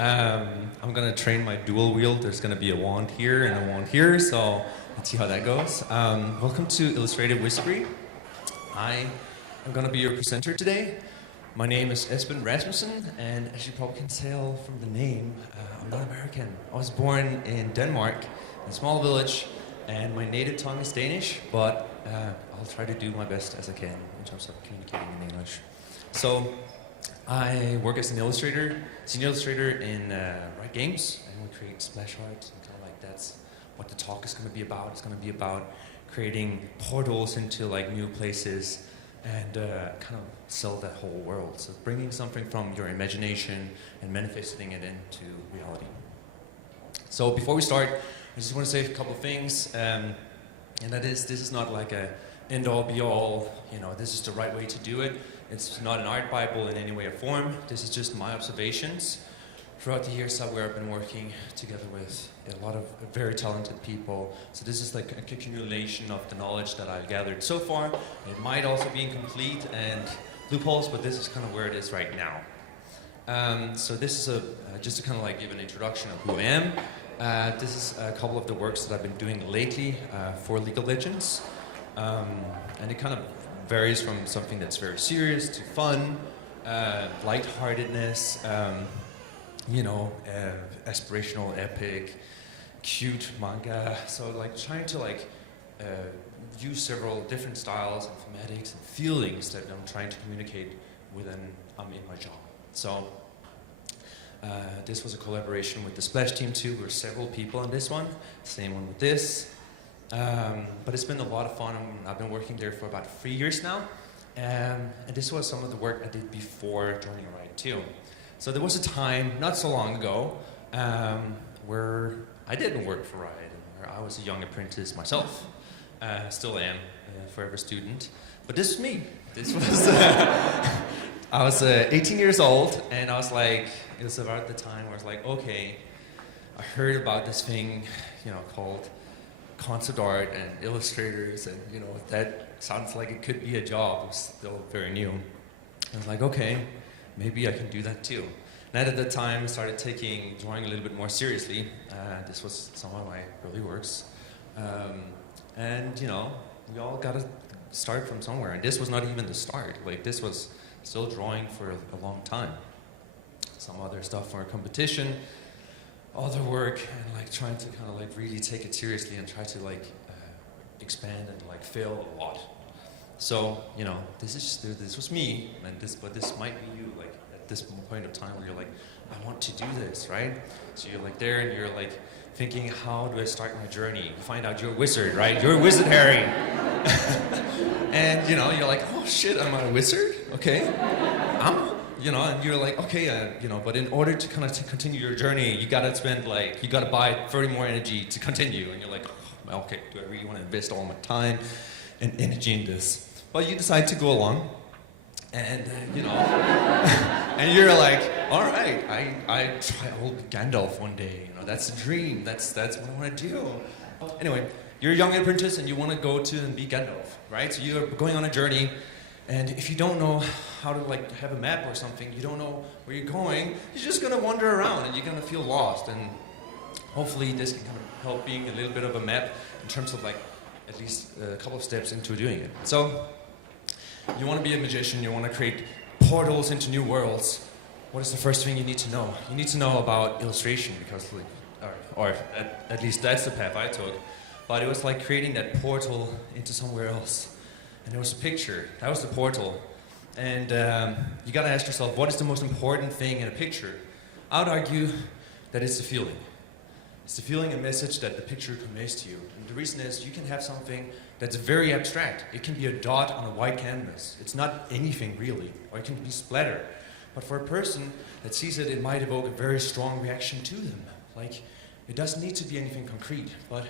I'm gonna train my dual wield. There's gonna be a wand here and a wand here, so let's see how that goes. Welcome to Illustrative Wizardry. I am gonna be your presenter today. My name is Esben Rasmussen, and as you probably can tell from the name, I'm not American. I was born in Denmark, in a small village, and my native tongue is Danish, but I'll try to do my best as I can in terms of communicating in English. So, I work as an illustrator, senior illustrator in Riot Games, and we create splash art, and kind of like that's what the talk is going to be about. It's going to be about creating portals into like new places and kind of sell that whole world. So bringing something from your imagination and manifesting it into reality. So before we start, I just want to say a couple of things, and that is, this is not like a end-all, be-all, this is the right way to do it. It's not an art bible in any way or form. This is just my observations throughout the years where I've been working together with a lot of very talented people. So this is like an accumulation of the knowledge that I've gathered so far. It might also be incomplete and loopholes, but this is kind of where it is right now. So this is just to kind of like give an introduction of who I am. This is a couple of the works that I've been doing lately for League of Legends. And it kind of varies from something that's very serious to fun, lightheartedness, aspirational, epic, cute manga. So like trying to use several different styles and thematics and feelings that I'm trying to communicate within in my job. So this was a collaboration with the Splash team too. There were several people on this one. Same one with this. But it's been a lot of fun. I've been working there for about 3 years now. And this was some of the work I did before joining Riot too. So there was a time, not so long ago, where I didn't work for Riot, where I was a young apprentice myself. Still am, a forever student. But this was me. This was, I was 18 years old, and I was like, it was about the time where I was like, okay, I heard about this thing, called concept art and illustrators, and that sounds like it could be a job. It was still very new. I was like, okay, maybe I can do that too. And at that time, I started taking drawing a little bit more seriously. This was some of my early works. And we all got to start from somewhere. And this was not even the start. Like, this was still drawing for a long time. Some other stuff for a competition, other work, and trying to kind of really take it seriously and try to expand and fail a lot. So this was me, but this might be you at this point of time where you're like, I want to do this, right? So you're there and you're thinking, how do I start my journey? You find out you're a wizard, right? You're a wizard, Harry. And you're like, oh shit, I'm a wizard? Okay. And you're like, okay, but in order to kind of continue your journey, you gotta spend you gotta buy 30 more energy to continue. And you're like, oh, okay, do I really want to invest all my time and energy in this? But you decide to go along, and and you're like, all right, I'll be Gandalf one day. That's a dream. That's what I want to do. Anyway, you're a young apprentice and you want to go to and be Gandalf, right? So you're going on a journey. And if you don't know how to have a map or something, you don't know where you're going, you're just gonna wander around and you're gonna feel lost. And hopefully this can kind of help being a little bit of a map in terms of at least a couple of steps into doing it. So you want to be a magician, you want to create portals into new worlds. What is the first thing you need to know? You need to know about illustration, because or at least that's the path I took. But it was creating that portal into somewhere else. And there was a picture. That was the portal. And you got to ask yourself, what is the most important thing in a picture? I would argue that it's the feeling. It's the feeling and message that the picture conveys to you. And the reason is you can have something that's very abstract. It can be a dot on a white canvas. It's not anything really. Or it can be splatter. But for a person that sees it, it might evoke a very strong reaction to them. It doesn't need to be anything concrete, but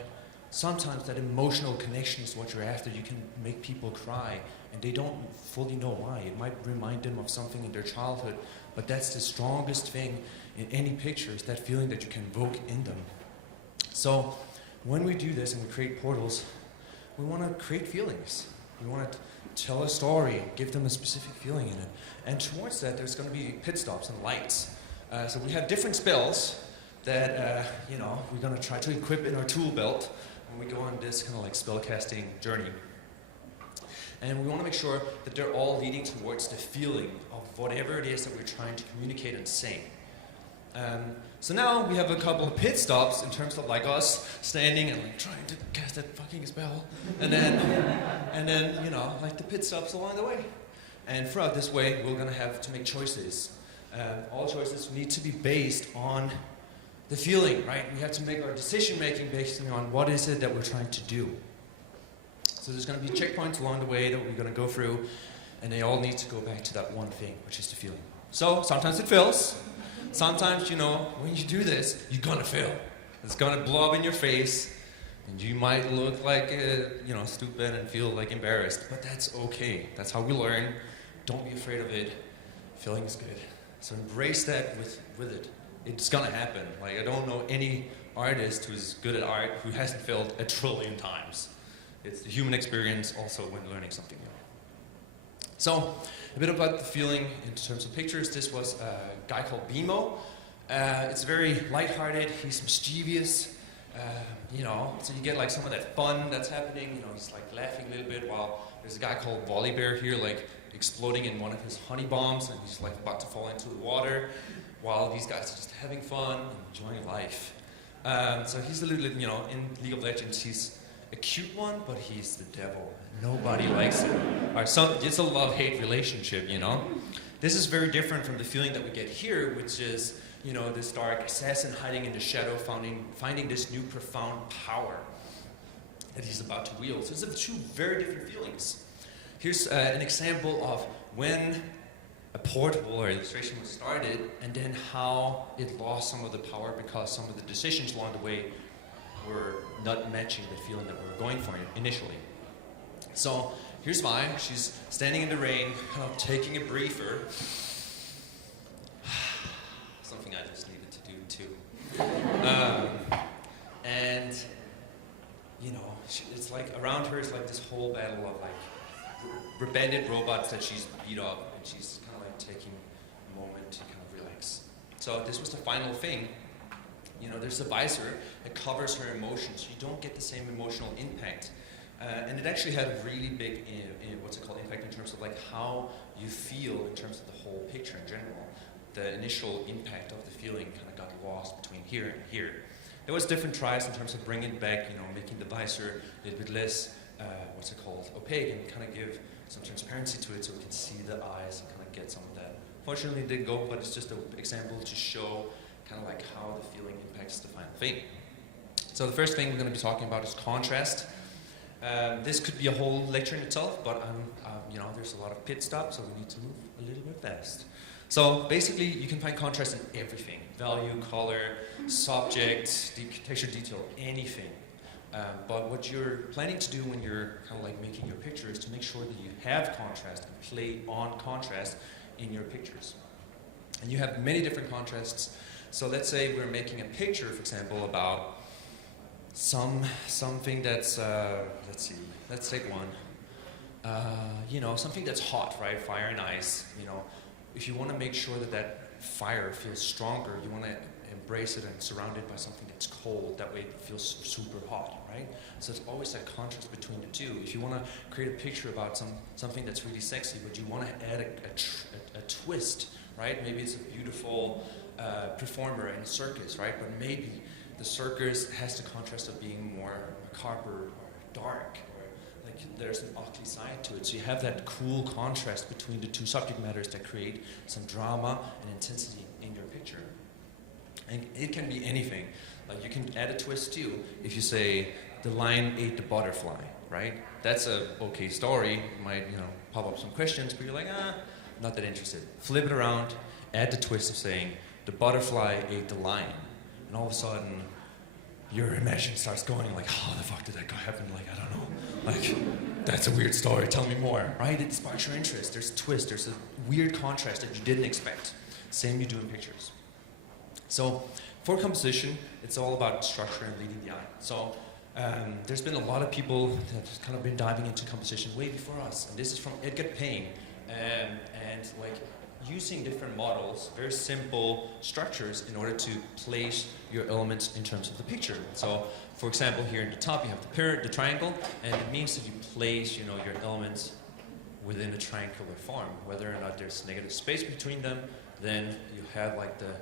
sometimes that emotional connection is what you're after. You can make people cry, and they don't fully know why. It might remind them of something in their childhood, but that's the strongest thing in any picture, is that feeling that you can evoke in them. So when we do this and we create portals, we want to create feelings. We want to tell a story, give them a specific feeling in it. And towards that, there's going to be pit stops and lights. So we have different spells that we're going to try to equip in our tool belt when we go on this kind of like spellcasting journey. And we want to make sure that they're all leading towards the feeling of whatever it is that we're trying to communicate and say. So now we have a couple of pit stops in terms of like us standing and like trying to cast that fucking spell, and then like the pit stops along the way. And throughout this way, we're gonna have to make choices. All choices need to be based on the feeling, right? We have to make our decision making based on what is it that we're trying to do. So there's gonna be checkpoints along the way that we're gonna go through, and they all need to go back to that one thing, which is the feeling. So sometimes it fails. Sometimes, when you do this, you're gonna fail. It's gonna blow up in your face, and you might look like, stupid and feel like embarrassed, but that's okay. That's how we learn. Don't be afraid of it. Failing is good. So embrace that with it. It's gonna happen. Like, I don't know any artist who's good at art who hasn't failed a trillion times. It's the human experience also when learning something new. So, a bit about the feeling in terms of pictures. This was a guy called Bimo. It's very lighthearted. He's mischievous. So you get like some of that fun that's happening. He's like laughing a little bit while there's a guy called Wally Bear here, like exploding in one of his honey bombs, and he's like about to fall into the water, while these guys are just having fun and enjoying life. So he's a little, in League of Legends, he's a cute one, but he's the devil. Nobody likes him. It's a love-hate relationship, This is very different from the feeling that we get here, which is, this dark assassin hiding in the shadow, finding this new profound power that he's about to wield. So it's two very different feelings. Here's an example of when a portable or illustration was started, and then how it lost some of the power because some of the decisions along the way were not matching the feeling that we were going for initially. So here's Mai. She's standing in the rain, kind of taking a briefer. Something I just needed to do too. And it's like around her is like this whole battle of like bandit robots that she's beat up, and she's kind of like taking a moment to kind of relax. So this was the final thing. There's a visor that covers her emotions. You don't get the same emotional impact. And it actually had a really big, impact in terms of like how you feel in terms of the whole picture in general. The initial impact of the feeling kind of got lost between here and here. There was different tries in terms of bringing it back, making the visor a little bit less, opaque, and kind of give some transparency to it so we can see the eyes and kind of get some of that. Fortunately, it didn't go, but it's just an example to show kind of like how the feeling impacts the final thing. So the first thing we're going to be talking about is contrast. This could be a whole lecture in itself, but there's a lot of pit stops, so we need to move a little bit fast. So basically, you can find contrast in everything: value, color, subject, texture, detail, anything. But what you're planning to do when you're kind of like making your picture is to make sure that you have contrast and play on contrast in your pictures. And you have many different contrasts. So let's say we're making a picture, for example, about something that's, let's take one. Something that's hot, right? Fire and ice. If you want to make sure that fire feels stronger, you want to embrace it and surround it by something that's cold. That way it feels super hot, right? So it's always that contrast between the two. If you want to create a picture about something that's really sexy, but you want to add a twist, right? Maybe it's a beautiful performer in a circus, right? But maybe the circus has the contrast of being more macabre or dark, or like there's an ugly side to it. So you have that cool contrast between the two subject matters that create some drama and intensity in your picture. And it can be anything. Like you can add a twist too. If you say the lion ate the butterfly, right? That's a okay story. It might pop up some questions, but you're like, not that interested. Flip it around, add the twist of saying the butterfly ate the lion. And all of a sudden, your imagination starts going like, how the fuck did that happen? Like, I don't know. Like, that's a weird story. Tell me more, right? It sparks your interest. There's a twist. There's a weird contrast that you didn't expect. Same you do in pictures. So for composition, it's all about structure and leading the eye. So there's been a lot of people that have kind of been diving into composition way before us. And this is from Edgar Payne. And like using different models, very simple structures in order to place your elements in terms of the picture. So, for example, here in the top you have the triangle, and it means that you place, your elements within a triangular form. Whether or not there's negative space between them, then you have like the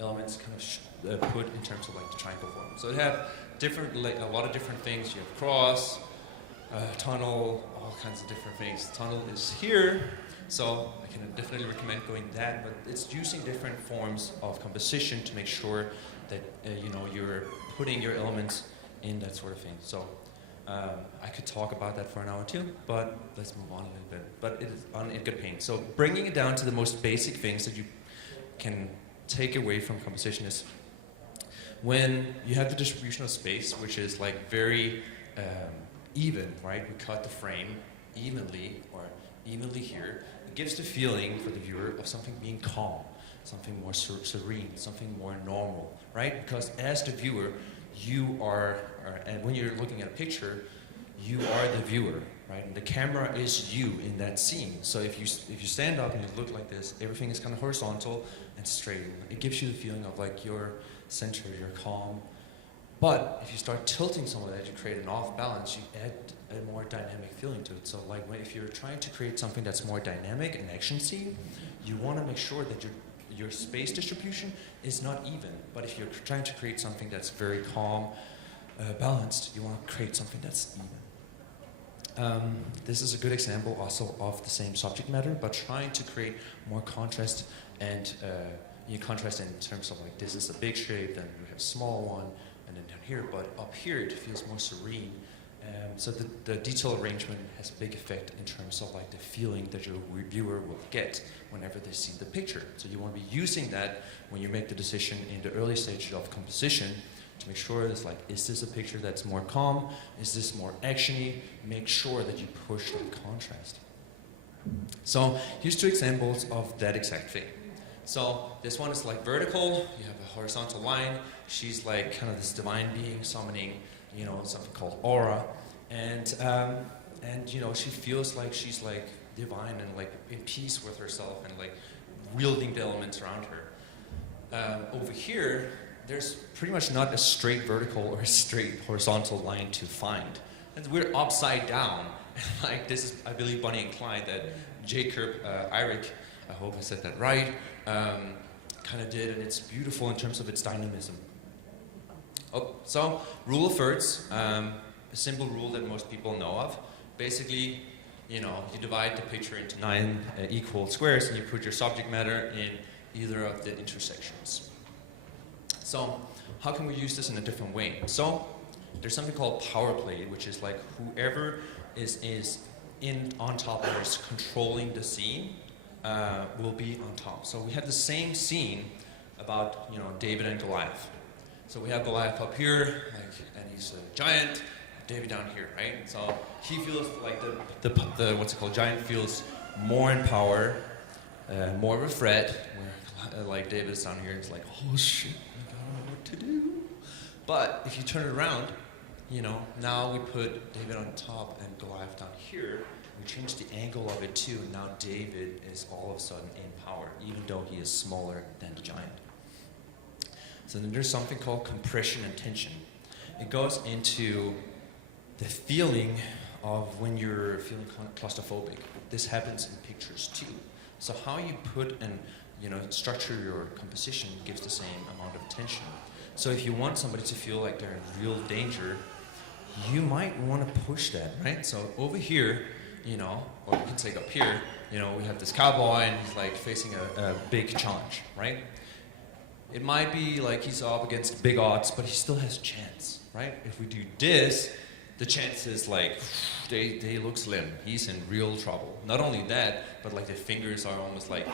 elements kind of put in terms of like the triangle form. So it have different, like a lot of different things. You have cross, tunnel, all kinds of different things. Tunnel is here, so I can definitely recommend going that. But it's using different forms of composition to make sure that you're putting your elements in that sort of thing. So I could talk about that for an hour too, but let's move on a little bit. But it is on ingot paint. So bringing it down to the most basic things that you can take away from composition is when you have the distribution of space, which is like very even, right? We cut the frame evenly or evenly here. It gives the feeling for the viewer of something being calm, something more serene, something more normal, right? Because as the viewer, you are, and when you're looking at a picture, you are the viewer, right? And the camera is you in that scene. So if you stand up and you look like this, everything is kind of horizontal and straight. It gives you the feeling of like you're centered, you're calm. But if you start tilting some of that, you create an off balance, you add a more dynamic feeling to it. So like if you're trying to create something that's more dynamic, an action scene, you want to make sure that your space distribution is not even. But if you're trying to create something that's very calm, balanced, you want to create something that's even. This is a good example also of the same subject matter, but trying to create more contrast and contrast in terms of like this is a big shape, then you have a small one, and then down here, but up here it feels more serene. So the detail arrangement has a big effect in terms of like the feeling that your viewer will get whenever they see the picture. So you want to be using that when you make the decision in the early stages of composition to make sure it's like, is this a picture that's more calm? Is this more actiony? Make sure that you push that contrast. So here's two examples of that exact thing. So this one is like vertical, you have a horizontal line, she's like kind of this divine being summoning, something called aura, and she feels like she's like divine and like in peace with herself and like wielding the elements around her. Over here, there's pretty much not a straight vertical or a straight horizontal line to find. And we're upside down. Like this is, I believe, Bonnie and Clyde that Jacob Eirik, I hope I said that right, kind of did, and it's beautiful in terms of its dynamism. So rule of thirds, a simple rule that most people know of. Basically, you divide the picture into 9 equal squares, and you put your subject matter in either of the intersections. So how can we use this in a different way? So there's something called power play, which is like whoever is on top or is controlling the scene will be on top. So we have the same scene about David and Goliath. So we have Goliath up here, and he's a giant. David down here, right? So he feels like the what's it called? Giant feels more in power, more of a threat. Where like David's down here, it's like, oh shit, I don't know what to do. But if you turn it around, now we put David on top and Goliath down here. We change the angle of it too. And now David is all of a sudden in power, even though he is smaller than the giant. So then there's something called compression and tension. It goes into the feeling of when you're feeling claustrophobic. This happens in pictures too. So how you put and structure your composition gives the same amount of tension. So if you want somebody to feel like they're in real danger, you might want to push that, right? So over here, or you can take up here, we have this cowboy and he's like facing a big challenge, right? It might be like he's up against big odds, but he still has a chance, right? If we do this, the chances like they look slim. He's in real trouble. Not only that, but like the fingers are almost like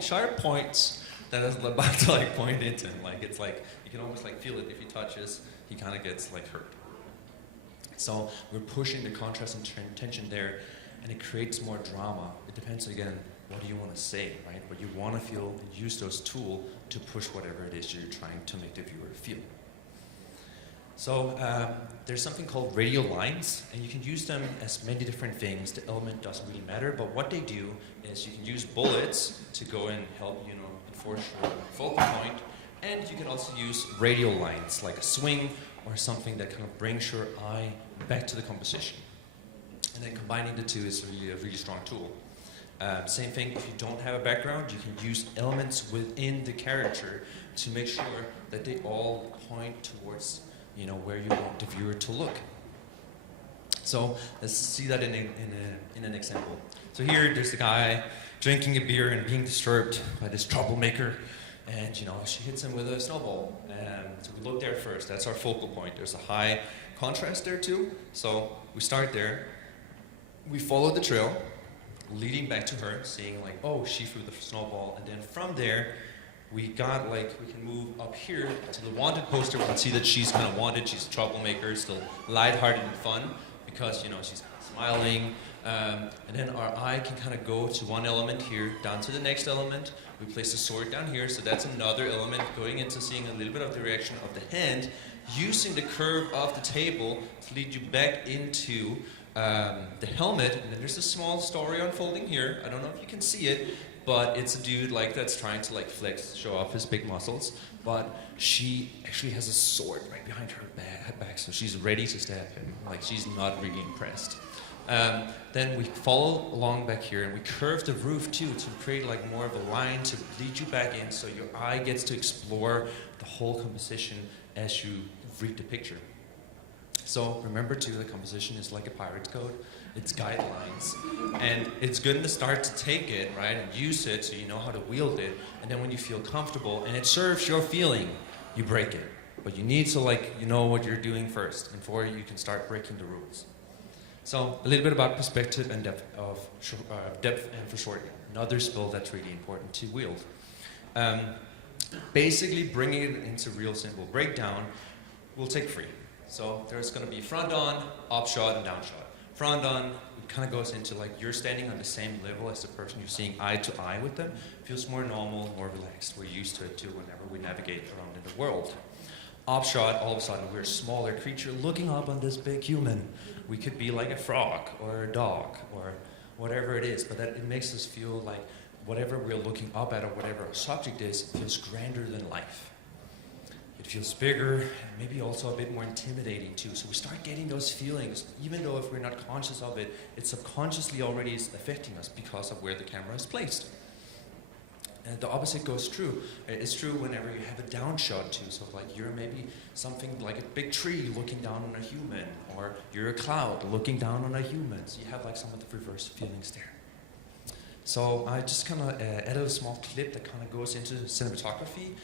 sharp points that is about to like point into him. Like it's like you can almost like feel it if he touches. He kind of gets like hurt. So we're pushing the contrast and tension there, and it creates more drama. It depends again. What do you want to say, right? But you want to feel and use those tools to push whatever it is you're trying to make the viewer feel. So there's something called radial lines, and you can use them as many different things. The element doesn't really matter, but what they do is you can use bullets to go and help, enforce your focal point, and you can also use radial lines, like a swing or something that kind of brings your eye back to the composition. And then combining the two is really a really strong tool. Same thing, if you don't have a background, you can use elements within the character to make sure that they all point towards where you want the viewer to look. So let's see that in an example. So here, there's a guy drinking a beer and being disturbed by this troublemaker, and she hits him with a snowball. So we look there first. That's our focal point. There's a high contrast there too. So we start there. We follow the trail, leading back to her, seeing like, oh, she threw the snowball, and then from there, we can move up here to the wanted poster. We can see that she's kind of wanted. She's a troublemaker, still lighthearted and fun because, she's smiling. And then our eye can kind of go to one element here, down to the next element. We place the sword down here, so that's another element going into seeing a little bit of the direction of the hand, using the curve of the table to lead you back into the helmet. And then there's a small story unfolding here. I don't know if you can see it, but it's a dude that's trying to flex, show off his big muscles. But she actually has a sword right behind her back, so she's ready to stab him. She's not really impressed. Then we follow along back here, and we curve the roof too to create more of a line to lead you back in, so your eye gets to explore the whole composition as you read the picture. So remember too, the composition is like a pirate's code. It's guidelines, and it's good in the start to take it, right, and use it so you know how to wield it, and then when you feel comfortable and it serves your feeling, you break it. But you need to know what you're doing first before you can start breaking the rules. So a little bit about perspective and depth and foreshortening. Another skill that's really important to wield. Basically, bringing it into real simple breakdown will take 3. So there's going to be front on, up shot, and down shot. Front on, it kind of goes into you're standing on the same level as the person you're seeing eye to eye with them. Feels more normal, more relaxed. We're used to it too whenever we navigate around in the world. Up shot, all of a sudden we're a smaller creature looking up on this big human. We could be like a frog or a dog or whatever it is, but that it makes us feel like whatever we're looking up at or whatever our subject is feels grander than life. It feels bigger, and maybe also a bit more intimidating too. So we start getting those feelings, even though if we're not conscious of it, it subconsciously already is affecting us because of where the camera is placed. And the opposite goes true. It's true whenever you have a down shot too. So you're maybe something like a big tree looking down on a human, or you're a cloud looking down on a human. So you have some of the reverse feelings there. So I just kind of added a small clip that kind of goes into cinematography,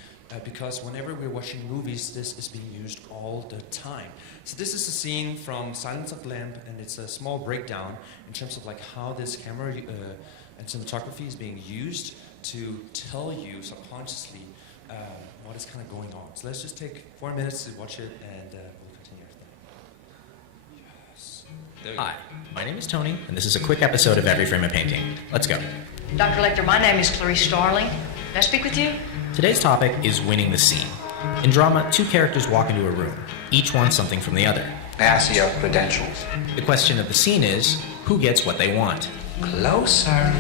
because whenever we're watching movies, this is being used all the time. So this is a scene from Silence of the Lamb, and it's a small breakdown in terms of how this camera and cinematography is being used to tell you subconsciously what is kind of going on. So let's just take 4 minutes to watch it, and we'll continue. Yes. Hi, my name is Tony, and this is a quick episode of Every Frame a Painting. Let's go. Dr. Lecter, my name is Clarice Starling. May I speak with you? Today's topic is winning the scene. In drama, 2 characters walk into a room. Each wants something from the other. May I see your credentials? The question of the scene is, who gets what they want? Closer.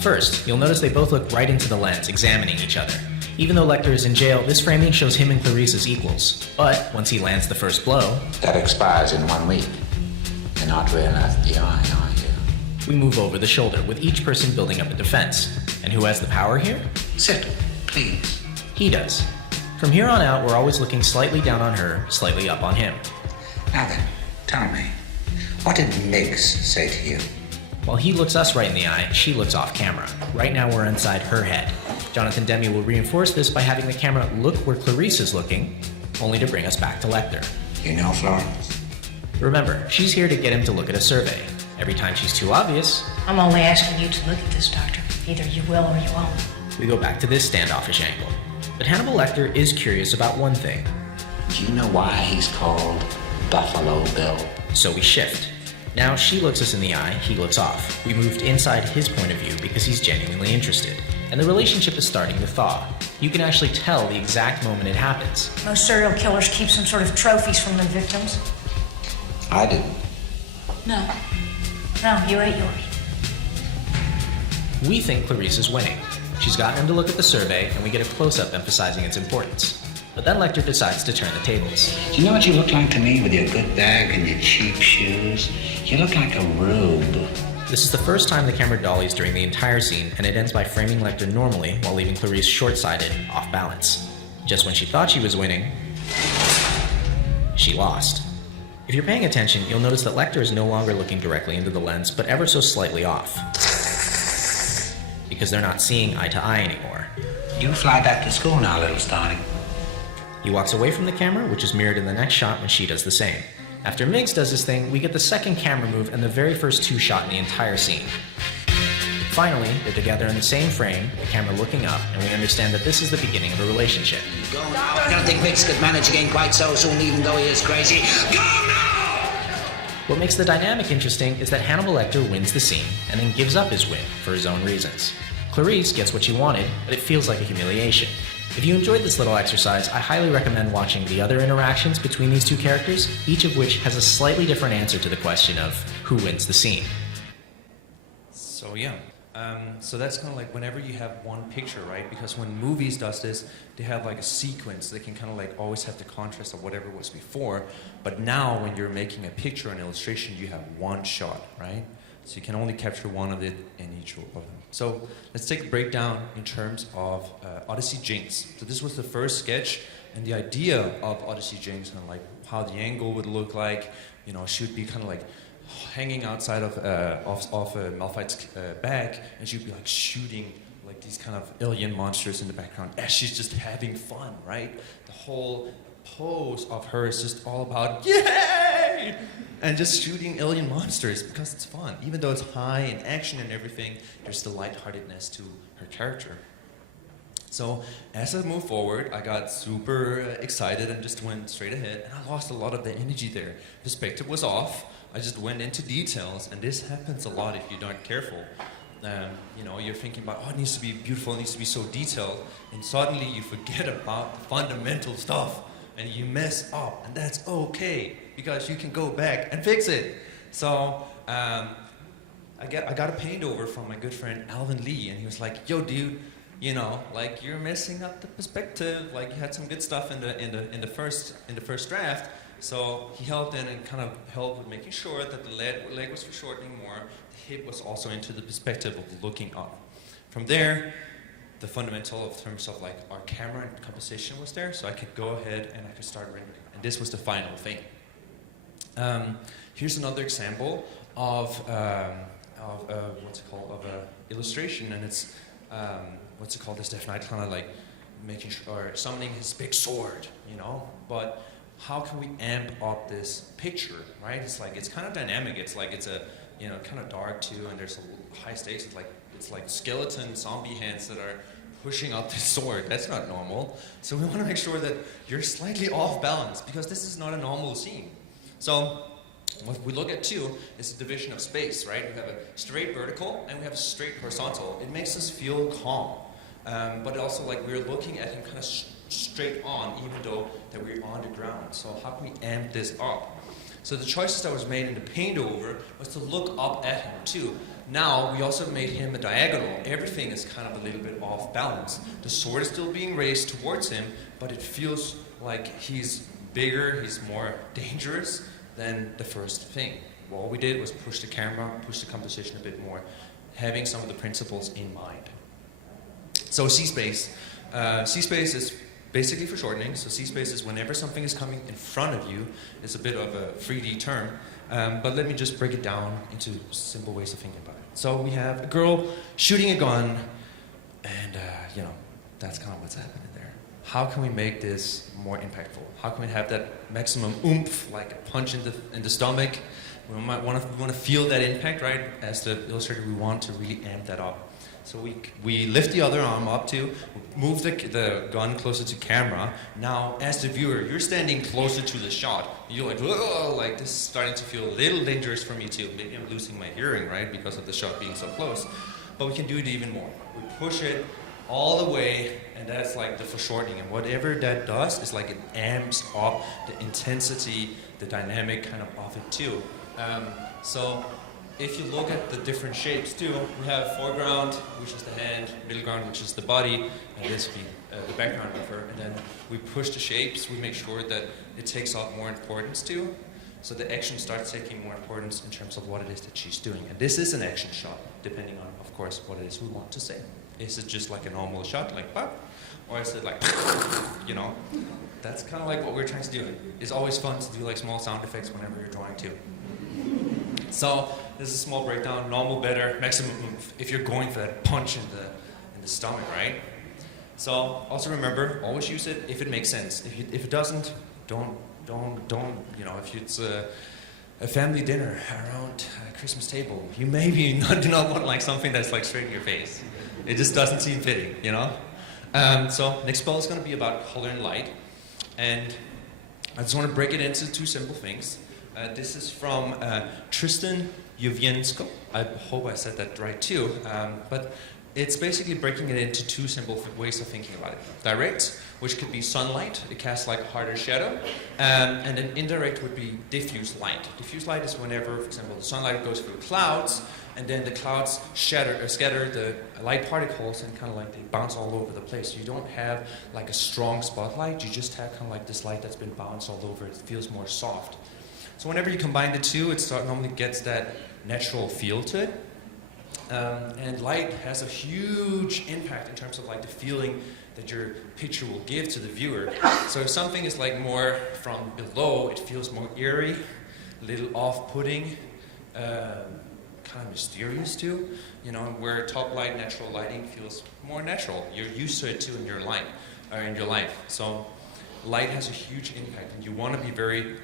First, you'll notice they both look right into the lens, examining each other. Even though Lecter is in jail, this framing shows him and Clarice as equals. But once he lands the first blow... That expires in 1 week. You're not really the eye, are you? We move over the shoulder, with each person building up a defense. And who has the power here? Sit, please. He does. From here on out, we're always looking slightly down on her, slightly up on him. Now then, tell me, what did Miggs say to you? While he looks us right in the eye, she looks off camera. Right now we're inside her head. Jonathan Demme will reinforce this by having the camera look where Clarice is looking, only to bring us back to Lecter. You know Florence? Remember, she's here to get him to look at a survey. Every time she's too obvious... I'm only asking you to look at this, Doctor. Either you will or you won't. We go back to this standoffish angle. But Hannibal Lecter is curious about one thing. Do you know why he's called Buffalo Bill? So we shift. Now she looks us in the eye, he looks off. We moved inside his point of view because he's genuinely interested. and the relationship is starting to thaw. You can actually tell the exact moment it happens. Most serial killers keep some sort of trophies from their victims. I didn't. No. No, you ate yours. We think Clarice is winning. She's gotten him to look at the survey, and we get a close-up emphasizing its importance. But then Lecter decides to turn the tables. Do you know what you look like to me with your good bag and your cheap shoes? You look like a rube. This is the first time the camera dollies during the entire scene, and it ends by framing Lecter normally while leaving Clarice short-sighted, off balance. Just when she thought she was winning, she lost. If you're paying attention, you'll notice that Lecter is no longer looking directly into the lens, but ever so slightly off. Because they're not seeing eye to eye anymore. You fly back to school now, little Starling. He walks away from the camera, which is mirrored in the next shot when she does the same. After Miggs does his thing, we get the second camera move and the very first two shot in the entire scene. Finally, they're together in the same frame, the camera looking up, and we understand that this is the beginning of a relationship. Go now. I don't think Mix could manage again quite so soon, even though he is crazy. Go now! What makes the dynamic interesting is that Hannibal Lecter wins the scene, and then gives up his win for his own reasons. Clarice gets what she wanted, but it feels like a humiliation. If you enjoyed this little exercise, I highly recommend watching the other interactions between these two characters, each of which has a slightly different answer to the question of who wins the scene. So yeah, so that's kind of like whenever you have one picture, right? Because when movies does this, they have like a sequence. They can kind of like always have the contrast of whatever was before. But now when you're making a picture, an illustration, you have one shot, right? So you can only capture one of it in each of them. So let's take a breakdown in terms of Odyssey Jinx. So this was the first sketch, and the idea of Odyssey Jinx and like how the angle would look like, you know, she would be kind of like hanging outside of Malphite's bag, and she'd be like shooting like these kind of alien monsters in the background as she's just having fun, right? The whole pose of her is just all about yay and just shooting alien monsters because it's fun. Even though it's high in action and everything, there's the lightheartedness to her character. So as I moved forward, I got super excited and just went straight ahead, and I lost a lot of the energy there. Perspective was off. I just went into details, and this happens a lot if you aren't careful. You know, you're thinking about, oh, it needs to be beautiful, it needs to be so detailed, and suddenly you forget about the fundamental stuff, and you mess up, and that's okay, because you can go back and fix it. So I got a paint over from my good friend Alvin Lee, and he was like, yo, dude, you know, like you're messing up the perspective. Like you had some good stuff in the first draft. So he helped in and kind of helped with making sure that the leg was foreshortening more. The hip was also into the perspective of looking up. From there, the fundamental of terms of like our camera and composition was there, so I could go ahead and I could start rendering. And this was the final thing. Here's another example of what's it called, of a illustration, and it's what's it called? This Death Knight kind of like making sure, or summoning his big sword, you know. But how can we amp up this picture, right? It's like it's kind of dynamic. It's like it's a, you know, kind of dark too, and there's a high stakes. It's like skeleton zombie hands that are pushing up this sword. That's not normal. So we want to make sure that you're slightly off balance because this is not a normal scene. So what we look at too is the division of space, right? We have a straight vertical and we have a straight horizontal. It makes us feel calm, but also like we're looking at him kind of straight on, even though that we're on the ground. So how can we amp this up? So the choices that was made in the paint over was to look up at him too. Now we also made him a diagonal. Everything is kind of a little bit off balance. The sword is still being raised towards him, but it feels like he's bigger, he's more dangerous than the first thing. What we did was push the camera, push the composition a bit more, having some of the principles in mind. So C-space. C-space is basically for shortening. So C-space is whenever something is coming in front of you. It's a bit of a 3D term. But let me just break it down into simple ways of thinking about it. So we have a girl shooting a gun, and you know, that's kind of what's happening there. How can we make this more impactful? How can we have that maximum oomph, like a punch in the stomach? We want to feel that impact, right? As the illustrator, we want to really amp that up. So we lift the other arm up to move the gun closer to camera. Now, as the viewer, you're standing closer to the shot. You're like, whoa, like this is starting to feel a little dangerous for me too. Maybe I'm losing my hearing, right, because of the shot being so close. but we can do it even more. We push it all the way, and that's like the foreshortening. And whatever that does is like it amps up the intensity, the dynamic kind of it too. So if you look at the different shapes too, we have foreground, which is the hand, middle ground, which is the body, and this be the background buffer. And then we push the shapes, we make sure that it takes on more importance too. So the action starts taking more importance in terms of what it is that she's doing. And this is an action shot, depending on, of course, what it is we want to say. Is it just like a normal shot, like pop? Or is it like, you know? That's kind of like what we're trying to do. It's always fun to do like small sound effects whenever you're drawing too. So this is a small breakdown, normal, better, maximum oomph, if you're going for that punch in the stomach, right? So also remember, always use it if it makes sense. If it doesn't, don't, you know, if it's a family dinner around a Christmas table, you maybe do not want like something that's like straight in your face. It just doesn't seem fitting, you know? So next spell is going to be about color and light. And I just want to break it into two simple things. This is from Tristan Juviensko. I hope I said that right too. But it's basically breaking it into two simple ways of thinking about it. Direct, which could be sunlight, it casts like a harder shadow. And then indirect would be diffuse light. Diffuse light is whenever, for example, the sunlight goes through clouds, and then the clouds scatter the light particles and kind of like they bounce all over the place. You don't have like a strong spotlight, you just have kind of like this light that's been bounced all over. It feels more soft. So whenever you combine the two, it normally gets that natural feel to it. And light has a huge impact in terms of like the feeling that your picture will give to the viewer. So if something is like more from below, it feels more eerie, a little off-putting, kind of mysterious too. You know, where top light, natural lighting feels more natural. You're used to it too in your life. So light has a huge impact, and you want to be very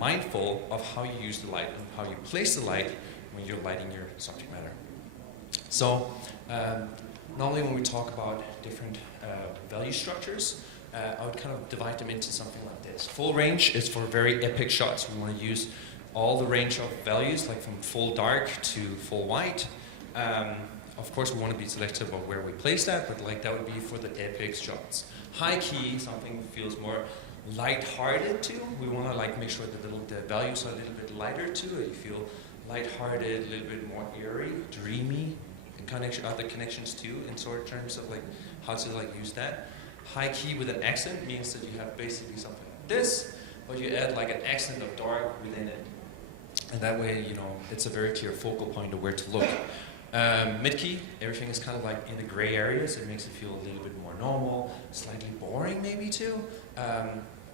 mindful of how you use the light and how you place the light when you're lighting your subject matter. So normally when we talk about different value structures, I would kind of divide them into something like this. Full range is for very epic shots. We want to use all the range of values, like from full dark to full white. Of course, we want to be selective of where we place that, but like that would be for the epic shots. High key, something that feels more light-hearted too. We want to like make sure that the values are a little bit lighter too. You feel light-hearted, a little bit more eerie, dreamy. Other connections too, in sort of terms of like how to like use that. High key with an accent means that you have basically something like this, but you add like an accent of dark within it. And that way, you know, it's a very clear focal point of where to look. Mid-key, everything is kind of like in the gray areas. It makes it feel a little bit more normal, slightly boring maybe too.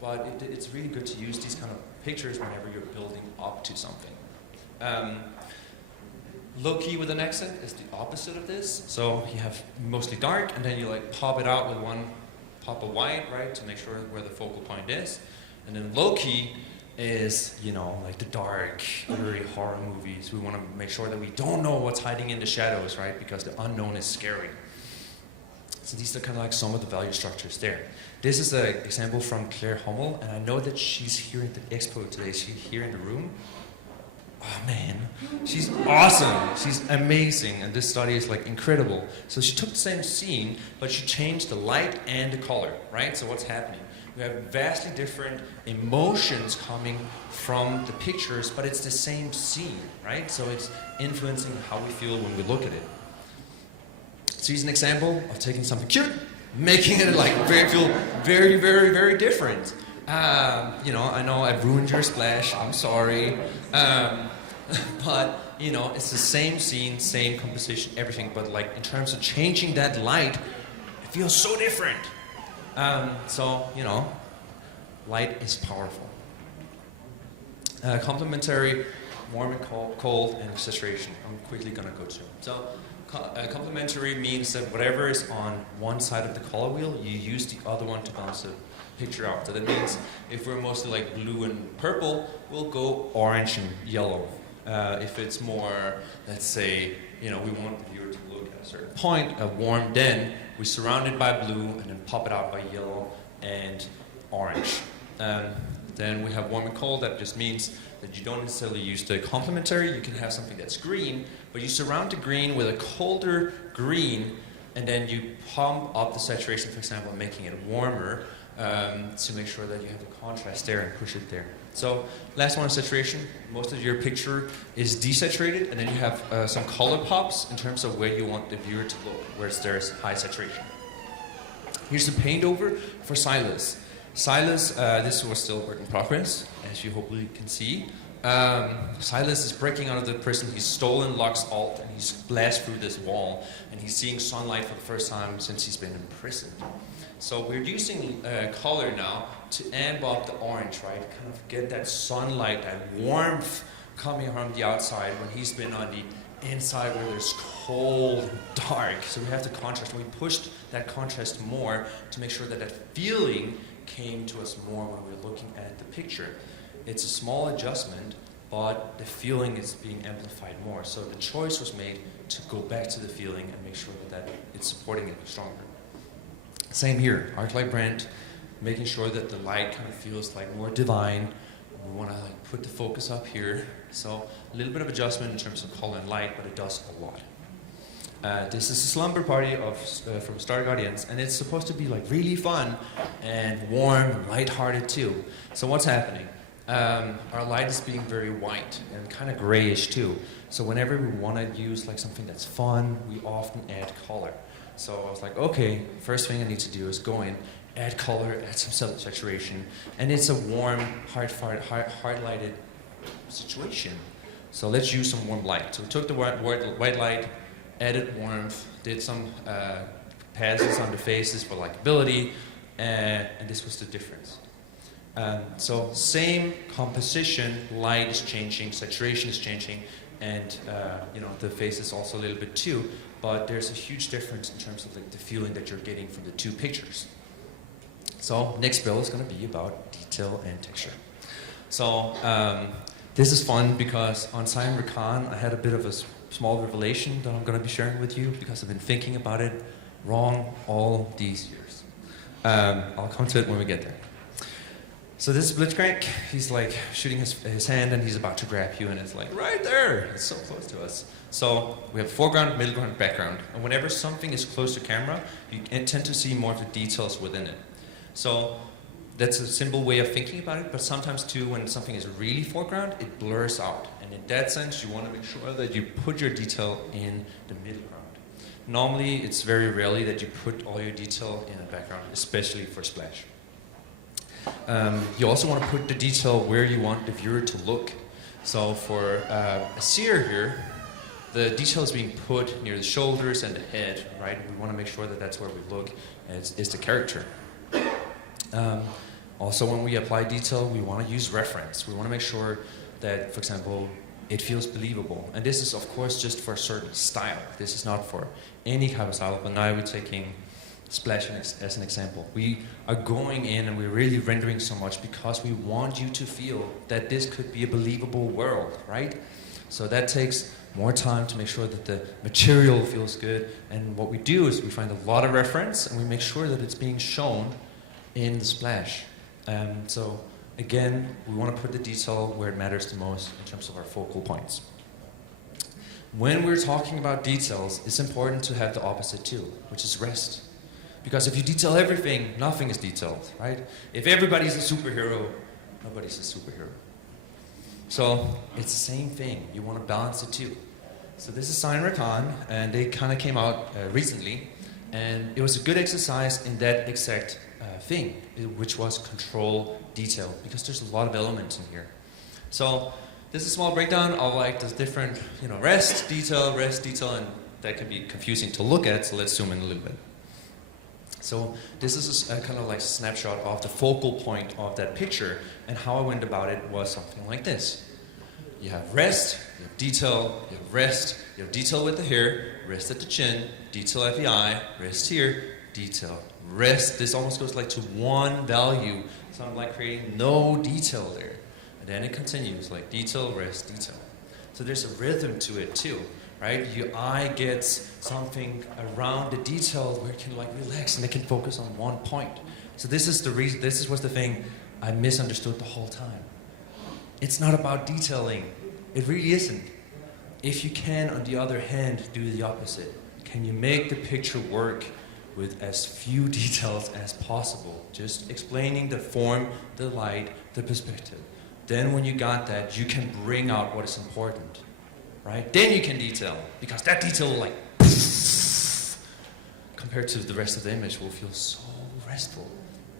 But it's really good to use these kind of pictures whenever you're building up to something. Low key with an accent is the opposite of this. So you have mostly dark, and then you like pop it out with one pop of white, right, to make sure where the focal point is. And then low key is, you know, like the dark, eerie horror movies. We want to make sure that we don't know what's hiding in the shadows, right, because the unknown is scary. So these are kind of like some of the value structures there. This is an example from Claire Hummel, and I know that she's here at the Expo today. She's here in the room. Oh man, she's awesome. She's amazing, and this study is like incredible. So she took the same scene, but she changed the light and the color, right? So what's happening? We have vastly different emotions coming from the pictures, but it's the same scene, right? So it's influencing how we feel when we look at it. So here's an example of taking something cute, making it like feel very, very, very different. You know, I know I've ruined your splash. I'm sorry. But, you know, it's the same scene, same composition, everything. But, like, in terms of changing that light, it feels so different. So, you know, light is powerful. Complementary, warm and cold, and saturation. I'm quickly going to go through. So, complementary means that whatever is on one side of the color wheel, you use the other one to balance the picture out. So that means if we're mostly like blue and purple, we'll go orange and yellow. If it's more, let's say, you know, we want the viewer to look at a certain point, a warm den, we surround it by blue and then pop it out by yellow and orange. Then we have warm and cold. That just means that you don't necessarily use the complementary. You can have something that's green, but you surround the green with a colder green, and then you pump up the saturation, for example, making it warmer to make sure that you have the contrast there and push it there. So last one is saturation. Most of your picture is desaturated, and then you have some color pops in terms of where you want the viewer to look, where there's high saturation. Here's the paint over for Silas. Silas, this was still work in progress, as you hopefully can see. Silas is breaking out of the prison. He's stolen Locke's alt, and he's splashed through this wall, and he's seeing sunlight for the first time since he's been imprisoned. So we're using color now to amp up the orange, right? Kind of get that sunlight, that warmth coming from the outside when he's been on the inside where there's cold and dark. So we have the contrast, and we pushed that contrast more to make sure that that feeling came to us more when we were looking at the picture. It's a small adjustment, but the feeling is being amplified more. So the choice was made to go back to the feeling and make sure that it's supporting it stronger. Same here, Arclight brand, making sure that the light kind of feels like more divine. We want to like put the focus up here. So a little bit of adjustment in terms of color and light, but it does a lot. This is a slumber party from Star Guardians, and it's supposed to be like really fun and warm and lighthearted too. So what's happening? Our light is being very white and kind of grayish too. So whenever we want to use like something that's fun, we often add color. So I was like, okay, first thing I need to do is go in, add color, add some saturation, and it's a warm, hard-lighted situation. So let's use some warm light. So we took the white light, added warmth, did some passes on the faces for likability, and this was the difference. So same composition, light is changing, saturation is changing, and the face is also a little bit too, but there's a huge difference in terms of like the feeling that you're getting from the two pictures. So next bill is going to be about detail and texture. So this is fun because on Simon Recon I had a bit of a small revelation that I'm going to be sharing with you because I've been thinking about it wrong all these years. I'll come to it when we get there. So this is Blitzcrank. He's like shooting his hand and he's about to grab you, and it's like right there. It's so close to us. So we have foreground, middle ground, background. And whenever something is close to camera, you tend to see more of the details within it. So that's a simple way of thinking about it, but sometimes too when something is really foreground, it blurs out. And in that sense, you want to make sure that you put your detail in the middle ground. Normally, it's very rarely that you put all your detail in a background, especially for splash. You also want to put the detail where you want the viewer to look. So for a seer here, the detail is being put near the shoulders and the head, right? We want to make sure that that's where we look, is the character. Also, when we apply detail, we want to use reference. We want to make sure that, for example, it feels believable. And this is, of course, just for a certain style. This is not for any kind of style, but now we're taking Splash as an example. We are going in and we're really rendering so much because we want you to feel that this could be a believable world, right? So that takes more time to make sure that the material feels good. And what we do is we find a lot of reference and we make sure that it's being shown in the splash. So again, we want to put the detail where it matters the most in terms of our focal points. When we're talking about details, it's important to have the opposite too, which is rest. Because if you detail everything, nothing is detailed, right? If everybody's a superhero, nobody's a superhero. So it's the same thing. You want to balance it too. So this is Sign Recon, and they kind of came out recently, and it was a good exercise in that exact thing, which was control detail, because there's a lot of elements in here. So this is a small breakdown of like the different, rest, detail, and that can be confusing to look at. So let's zoom in a little bit. So this is a kind of like snapshot of the focal point of that picture, and how I went about it was something like this. You have rest, you have detail, you have rest, you have detail with the hair, rest at the chin, detail at the eye, rest here, detail, rest. This almost goes like to one value, so I'm like creating no detail there. And then it continues like detail, rest, detail. So there's a rhythm to it too. Right? Your eye gets something around the detail where it can like relax and it can focus on one point. So this is the reason. This was the thing I misunderstood the whole time. It's not about detailing. It really isn't. If you can, on the other hand, do the opposite. Can you make the picture work with as few details as possible? Just explaining the form, the light, the perspective. Then when you got that, you can bring out what is important, right? Then you can detail, because that detail will like, compared to the rest of the image, will feel so restful.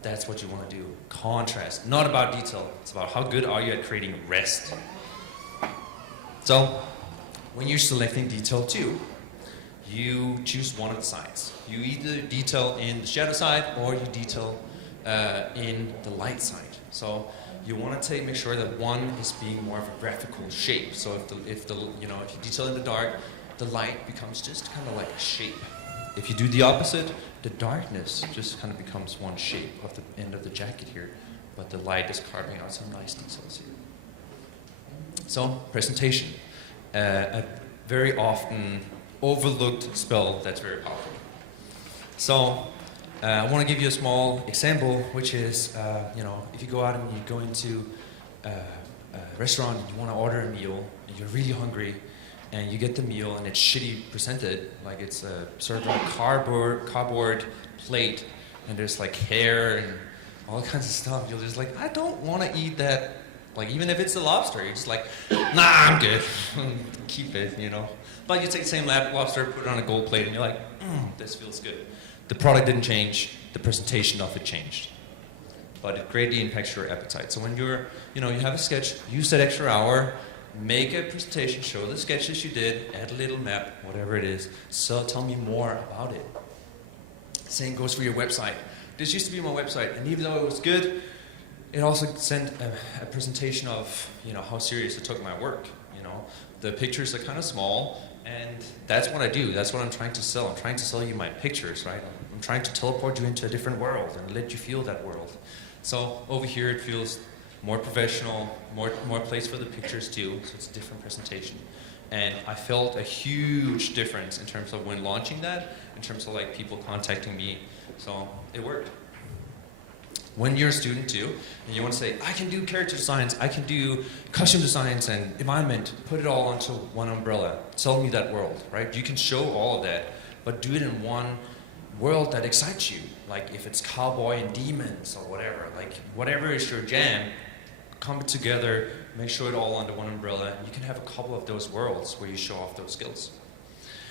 That's what you want to do. Contrast, not about detail. It's about how good are you at creating rest. So, when you're selecting detail 2, you choose one of the sides. You either detail in the shadow side or you detail in the light side. So you want to make sure that one is being more of a graphical shape. So if you detail in the dark, the light becomes just kind of like a shape. If you do the opposite, the darkness just kind of becomes one shape of the end of the jacket here, but the light is carving out some nice details here. So presentation, a very often overlooked spell that's very powerful. So I want to give you a small example, which is, if you go out and you go into a restaurant and you want to order a meal and you're really hungry and you get the meal and it's shitty presented, like it's served on a cardboard plate and there's like hair and all kinds of stuff. You're just like, I don't want to eat that. Like even if it's a lobster, you're just like, nah, I'm good. Keep it, But you take the same lobster, put it on a gold plate, and you're like, this feels good. The product didn't change, the presentation of it changed. But it greatly impacts your appetite. So when you have a sketch, use that extra hour, make a presentation, show the sketches you did, add a little map, whatever it is. So tell me more about it. Same goes for your website. This used to be my website, and even though it was good, it also sent a presentation of how serious it took my work. The pictures are kind of small, and that's what I do. That's what I'm trying to sell. I'm trying to sell you my pictures, right? I'm trying to teleport you into a different world and let you feel that world. So over here it feels more professional, more place for the pictures too. So it's a different presentation. And I felt a huge difference in terms of when launching that, in terms of like people contacting me. So it worked. When you're a student too, and you want to say, I can do character designs, I can do costume designs and environment, put it all onto one umbrella. Sell me that world, right? You can show all of that, but do it in one world that excites you. Like if it's cowboy and demons or whatever, like whatever is your jam, come together, make sure it all under one umbrella. You can have a couple of those worlds where you show off those skills.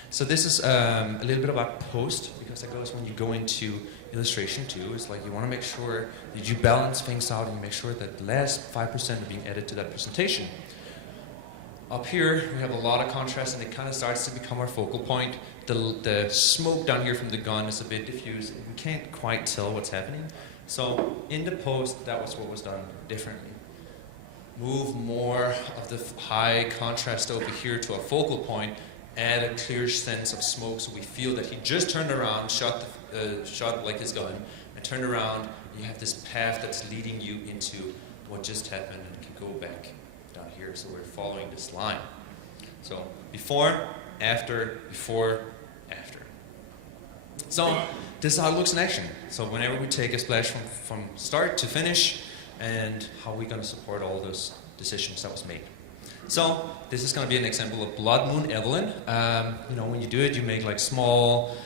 So this is a little bit about post, because that goes when you go into illustration too. It's like you want to make sure that you balance things out and make sure that the last 5% are being added to that presentation. Up here, we have a lot of contrast and it kind of starts to become our focal point. The smoke down here from the gun is a bit diffused and we can't quite tell what's happening. So in the post, that was what was done differently. Move more of the high contrast over here to a focal point, add a clear sense of smoke so we feel that he just turned around, shot like his gun, and turned around. You have this path that's leading you into what just happened and can go back down here. So we're following this line. So before, after, before, after. So this is how it looks in action. So whenever we take a splash from start to finish, and how we're going to support all those decisions that was made. So this is going to be an example of Blood Moon Evelyn. When you do it, you make like small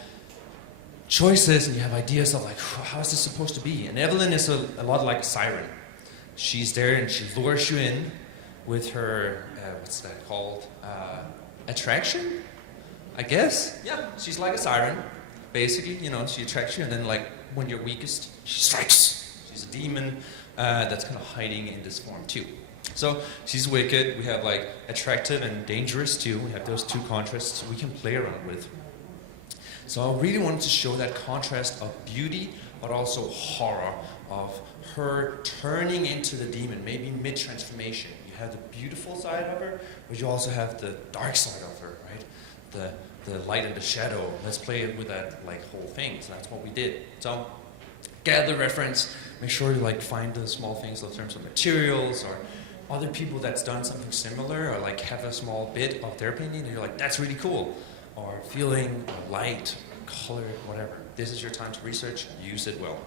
choices and you have ideas of like, how is this supposed to be? And Evelyn is a lot like a siren. She's there and she lures you in with her, what's that called? Attraction, I guess? Yeah, she's like a siren. Basically, she attracts you and then like when you're weakest, she strikes. She's a demon that's kind of hiding in this form too. So she's wicked. We have like attractive and dangerous too. We have those two contrasts we can play around with. So I really wanted to show that contrast of beauty, but also horror, of her turning into the demon, maybe mid-transformation. You have the beautiful side of her, but you also have the dark side of her, right? The light and the shadow. Let's play with that like whole thing. So that's what we did. So gather reference, make sure you like find the small things in terms of materials or other people that's done something similar, or like have a small bit of their opinion and you're like, that's really cool. Or feeling, or light, color, whatever. This is your time to research, use it well.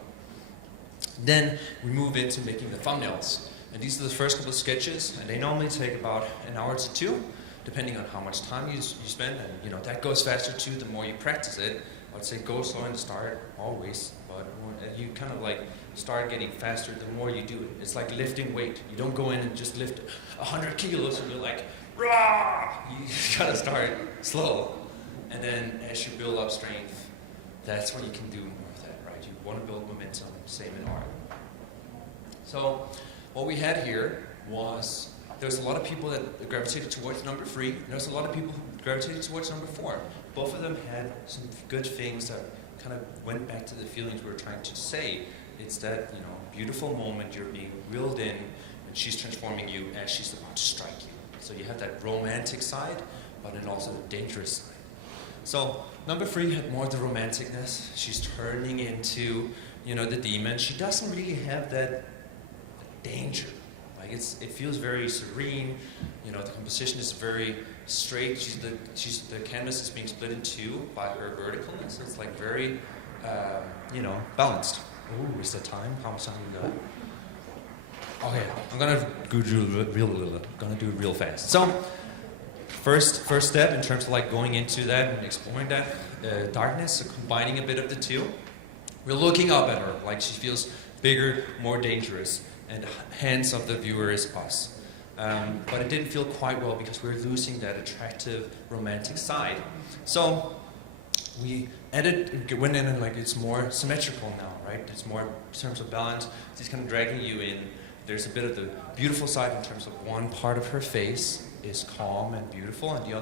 Then we move into making the thumbnails. And these are the first couple of sketches, and they normally take about an hour to two, depending on how much time you spend. And you know that goes faster too the more you practice it. I'd say go slow in the start always, but you kind of like start getting faster the more you do it. It's like lifting weight. You don't go in and just lift 100 kilos and you're like, rah! You gotta start slow, and then as you build up strength, that's when you can do more of that, right? You want to build momentum, same in art. So what we had here was there's a lot of people that gravitated towards number 3, and there's a lot of people who gravitated towards number 4. Both of them had some good things that kind of went back to the feelings we were trying to say. It's that, you know, beautiful moment, you're being reeled in, and she's transforming you as she's about to strike you. So you have that romantic side, but then also the dangerous side. So number 3 had more of the romanticness. She's turning into, you know, the demon. She doesn't really have that danger. Like it feels very serene. You know, the composition is very straight. The canvas is being split in two by her verticalness. It's like very, you know, balanced. Ooh, is that time? How much time we got? Okay, I'm gonna do it real fast. So, first step in terms of like going into that and exploring that darkness, so combining a bit of the two. We're looking up at her like she feels bigger, more dangerous, and hands of the viewer is us. But it didn't feel quite well because we're losing that attractive, romantic side. So we went in and like it's more symmetrical now, right? It's more in terms of balance. She's kind of dragging you in. There's a bit of the beautiful side in terms of one part of her face is calm and beautiful, and the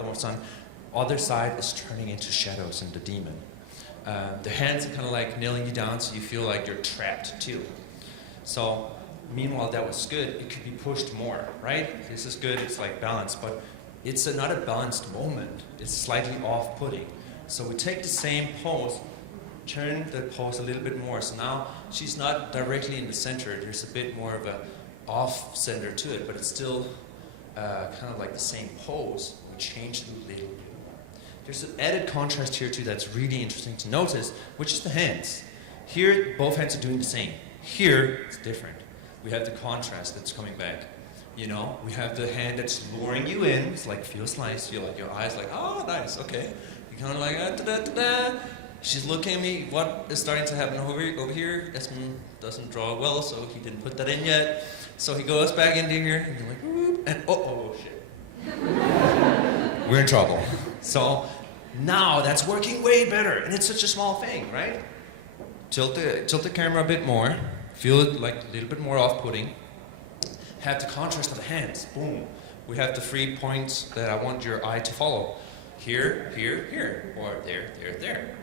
other side is turning into shadows and the demon. The hands are kind of like nailing you down, so you feel like you're trapped too. So, meanwhile, that was good. It could be pushed more, right? This is good. It's like balanced, but it's not a balanced moment. It's slightly off-putting. So we take the same pose, turn the pose a little bit more. So now she's not directly in the center. There's a bit more of a off-center to it, but it's still kind of like the same pose. We changed it a little bit. There's an added contrast here too that's really interesting to notice, which is the hands. Here, both hands are doing the same. Here, it's different. We have the contrast that's coming back. You know, we have the hand that's luring you in. It's like, feels nice. You're like, your eyes like, oh, nice, okay. You're kind of like, da-da-da-da. She's looking at me. What is starting to happen over here? Esben doesn't draw well, so he didn't put that in yet. So he goes back into here, and you're like, whoop, and oh, shit. We're in trouble. So now that's working way better, and it's such a small thing, right? Tilt the camera a bit more. Feel it like a little bit more off-putting. Have the contrast of the hands. Boom. We have the 3 points that I want your eye to follow. Here, here, here, or there, there, there.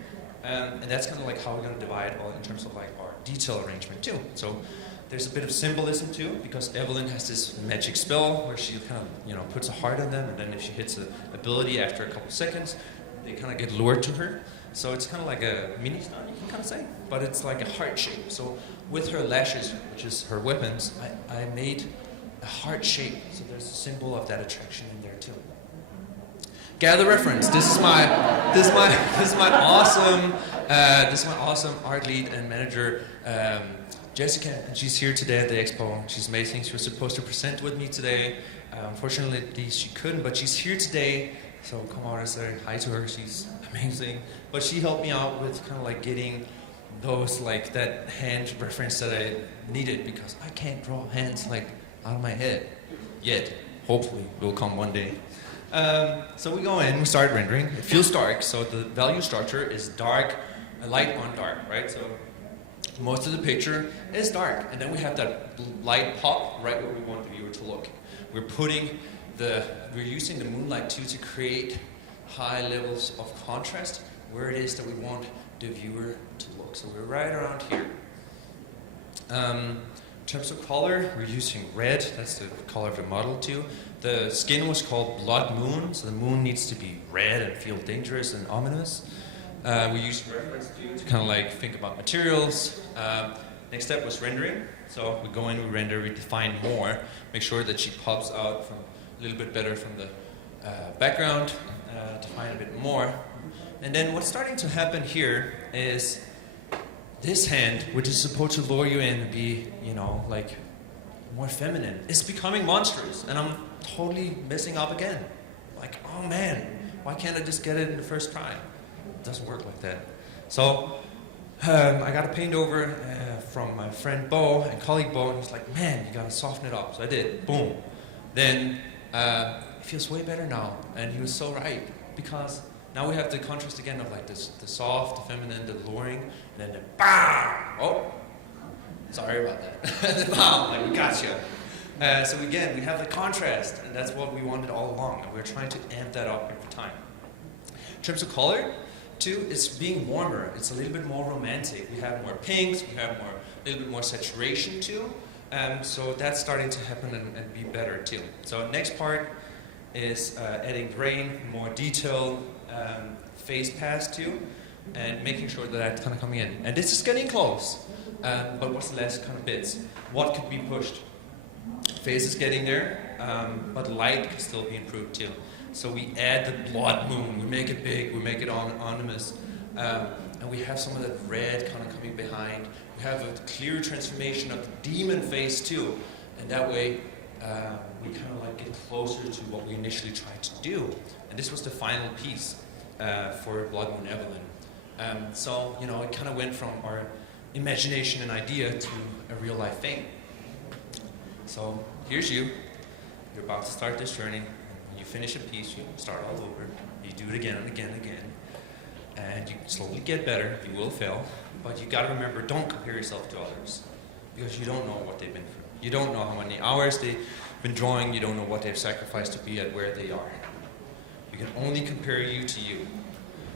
And that's kind of like how we're going to divide all in terms of like our detail arrangement too. So there's a bit of symbolism too, because Evelyn has this magic spell where she kind of, you know, puts a heart on them, and then if she hits an ability after a couple seconds, they kind of get lured to her. So it's kind of like a mini star, you can kind of say, but it's like a heart shape. So with her lashes, which is her weapons, I made a heart shape. So there's a symbol of that attraction in there too. Gather reference. This is my awesome art lead and manager, Jessica. And she's here today at the Expo. She's amazing. She was supposed to present with me today. Unfortunately, she couldn't, but she's here today. So come on and say hi to her. She's amazing. But she helped me out with kind of like getting those, like that hand reference that I needed, because I can't draw hands like out of my head yet. Hopefully it will come one day. So we go in, we start rendering. It feels dark, so the value structure is dark, light on dark, right? So most of the picture is dark, and then we have that light pop right where we want the viewer to look. We're using the moonlight too to create high levels of contrast where it is that we want the viewer to look. So we're right around here. In terms of color, we're using red. That's the color of the model too. The skin was called Blood Moon, so the moon needs to be red and feel dangerous and ominous. We used reference to kind of like think about materials. Next step was rendering. So we go in, we render, we define more, make sure that she pops out from a little bit better from the background, define a bit more. And then what's starting to happen here is this hand, which is supposed to lure you in and be, you know, like more feminine. It's becoming monstrous, and I'm totally messing up again. Like, oh man, why can't I just get it in the first try? It doesn't work like that. So I got a paint over from my friend Bo and colleague Bo, and he's like, man, you gotta soften it up. So I did, boom. Then it feels way better now, and he was so right, because now we have the contrast again of like this, the soft, the feminine, the alluring, and then the BAM! Oh, sorry about that. The BAM, like we gotcha. So again, we have the contrast, and that's what we wanted all along, and we're trying to amp that up every time. In terms of color, too, it's being warmer. It's a little bit more romantic. We have more pinks, we have a little bit more saturation too. So that's starting to happen and be better too. So next part is adding grain, more detailed phase pass too, and making sure that that's kind of coming in. And this is getting close, but what's the last kind of bits? What could be pushed? Phase is getting there, but light can still be improved too. So we add the blood moon, we make it big, we make it ominous, and we have some of that red kind of coming behind. We have a clear transformation of the demon face too, and that way we kind of like get closer to what we initially tried to do. And this was the final piece for Blood Moon Evelyn. So, you know, it kind of went from our imagination and idea to a real life thing. So here's you. You're about to start this journey. When you finish a piece, you start all over. You do it again and again and again. And you slowly get better. You will fail. But you got to remember, don't compare yourself to others. Because you don't know what they've been through. You don't know how many hours they've been drawing. You don't know what they've sacrificed to be at where they are. You can only compare you to you.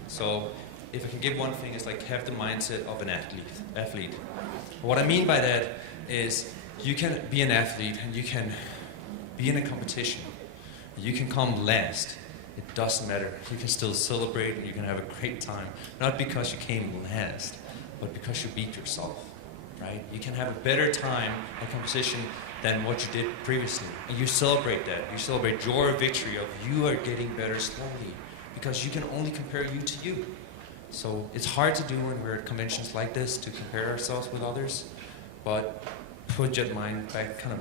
So if I can give one thing, it's like have the mindset of an athlete. What I mean by that is you can be an athlete and you can be in a competition. You can come last. It doesn't matter. You can still celebrate and you can have a great time. Not because you came last, but because you beat yourself, right? You can have a better time in competition than what you did previously. And you celebrate that. You celebrate your victory of you are getting better slowly because you can only compare you to you. So it's hard to do when we're at conventions like this to compare ourselves with others, but put your mind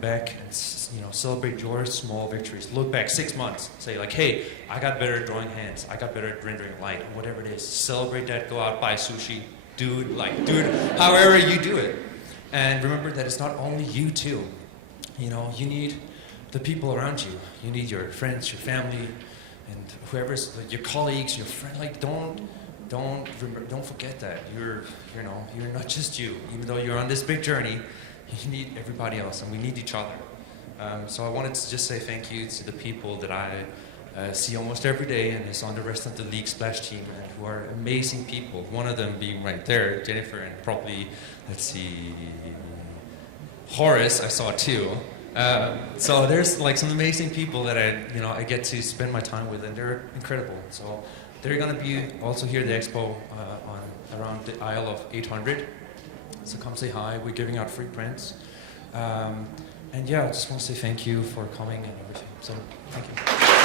back and celebrate your small victories. Look back 6 months, say like, hey, I got better at drawing hands, I got better at rendering light, whatever it is. Celebrate that, go out, buy sushi, do it however you do it. And remember that it's not only you too. You know, you need the people around you. You need your friends, your family, and whoever's your colleagues, your friend. Like, don't forget that you're not just you. Even though you're on this big journey, you need everybody else, and we need each other. So I wanted to just say thank you to the people that I see almost every day, and is on the rest of the League Splash team, and who are amazing people. One of them being right there, Jennifer, and probably Horace. I saw too. So there's like some amazing people that I get to spend my time with, and they're incredible. So they're gonna be also here at the Expo around the aisle of 800. So come say hi. We're giving out free prints. And yeah, I just want to say thank you for coming and everything. So thank you.